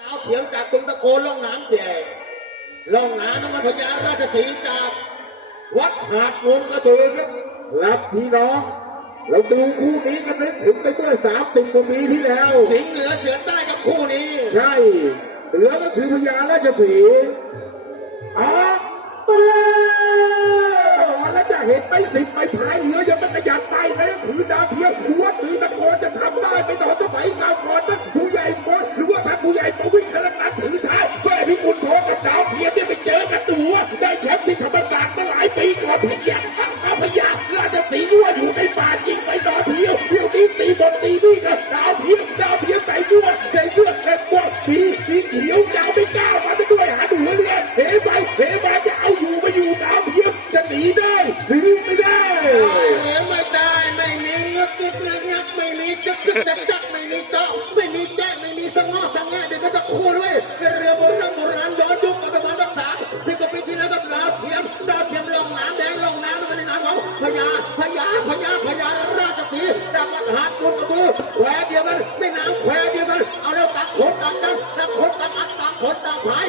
ดาวเถียงจากตรงตะโกนล่องน้ำใหญ่ล่องน้ำน้ำมันพญาราชสีห์จาก วัดหาดมูลกระบือครับครับพี่น้อง เราดูคู่นี้กันนึกถึงไปเมื่อสามปีกว่าปีที่แล้ว สิงห์เหนือเสือใต้กับคู่นี้ ใช่ เหลือก็คือพญาราชสี ดาวเทียมดาวเทียมใส่บัวใส่เสื้อแขนบัวปีปีเขียวยาวไปก้ามาด้วยหาหัวเรือเฮไปเฮมาจะเอาอยู่ไม่อยู่ดาวเทียมจะหนีได้หรือไม่ได้หลือไม่ได้ไม่มีงึกงึกงักงักไม่มีจักจักจักจักไม่มีเจาะไม่มีแจ๊ะไม่มีสงอสังแงเดี๋ยวก็จะคู่ด้วยเป็นเรือโบราณโบราณย้อนยุคกันประมาณสักสามสิบกว่าปีที่แล้วกับดาวเทียมดาวเทียมลงน้ำแดงลงน้ำในน้ำของพญาพญาพญาพญา ดักอัดหาดกุลกระบือแควเดียวกันไม่น้ำแควเดียวกัน เอาแล้วตักขนตักดำตักขนตักอัดตักขนตักหาย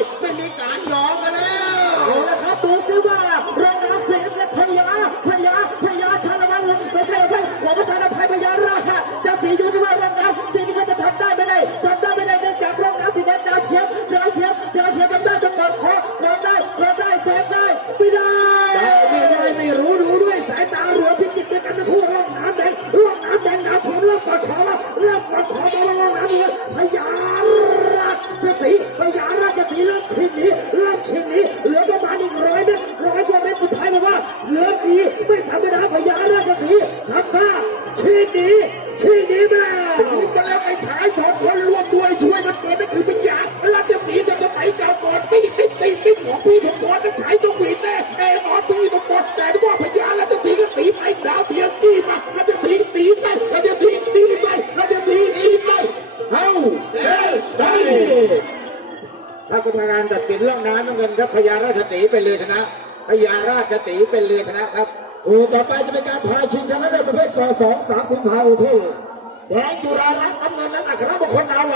ไม่ธรรมดาพญาราชสีห์ทำท่าชิงหนี้ชิงหนี้ไปแล้วถึงมาแล้วไอ้ผายสองคนรวมด้วยช่วยกันเปิดนั่นคือพญาราชสีห์จะสมัยเก่าก่อนปีปีปีปีของพี่สมพรนั้นใช้ต้องหวีดแน่เอออนพี่สมพรแต่ว่าพญาราชสีห์ก็ตีไปดาวเทียมตีมาราชสีห์ตีไปราชสีห์ตีไปราชสีห์ตีไปเอ้าเฮ้ยเฮ้ยถ้ากรรมการตัดสินเรื่องน้ำน้ำเงินครับพญาราชสีห์เป็นเรือชนะพญาราชสีห์เป็นเรือชนะครับ คู่ต่อไปจะเป็นการพายชิงชนะเลิศประเภทกอสองสามสิบพายโอเพ่แดงจุฬารัตน์น้ำเงินนั้นอัครมงคลนาว